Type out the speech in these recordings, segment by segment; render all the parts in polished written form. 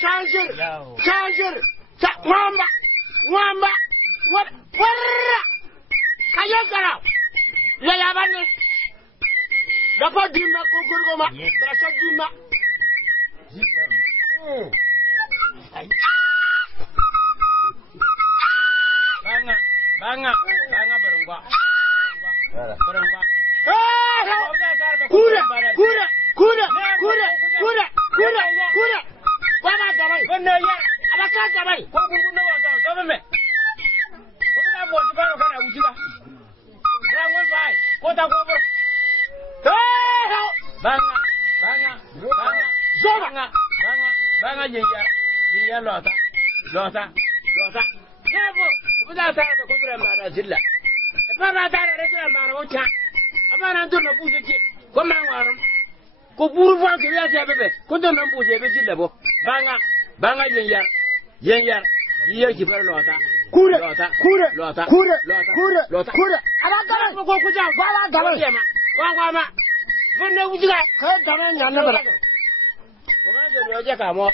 Chanjir. Mwamba. What? Ayakara. Ya yabane. Dapat dimma kukurgoma. Terasa dimma. Banga berengwa. Kuda. Bana gabai. Benar ya. Abaka gabai. Ko kungun nawa ga so me. Ko da mo ti ba kana ujiga. Rangon bai. Ko ta ko bo. Banga. Zoba. Banga jinya lota. Kebo. Ko da ta ko tura mara jilla. Ba ba ta da tura mara wuta. Abana ndo na buje ji. Ko man warum. Ko buru fa ke ya ta bebe. Ko ndo na buje be jilla bo. Banga yenyar ki fara lota kure lota abagara ko kuja wala garo wa ma bunne wujiga ka dama nyanna bara ko ma je yoje ka mo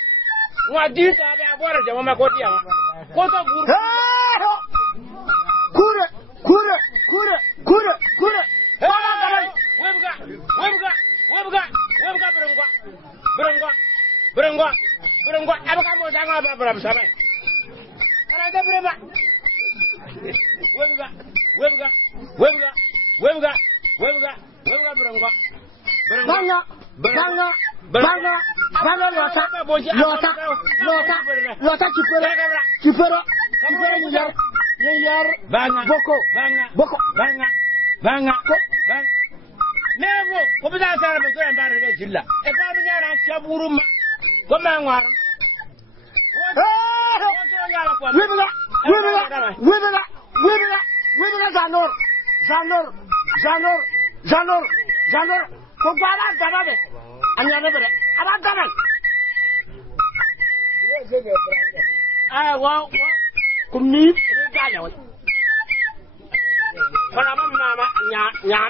wa di ta be abora je ma ko dia ko to buru kure wala garo webuga berengwa abaka mo danga ba bram sabai ara da brema webuga berengwa banga lota chipero nyar boko banga nevo ko bida sara be ko mbare de jilla e ba mi nyara chaburuma ko mangwar wibila janor ko bala gababe anya ne bere aba gaban wa kumni ga ya wa para mama nya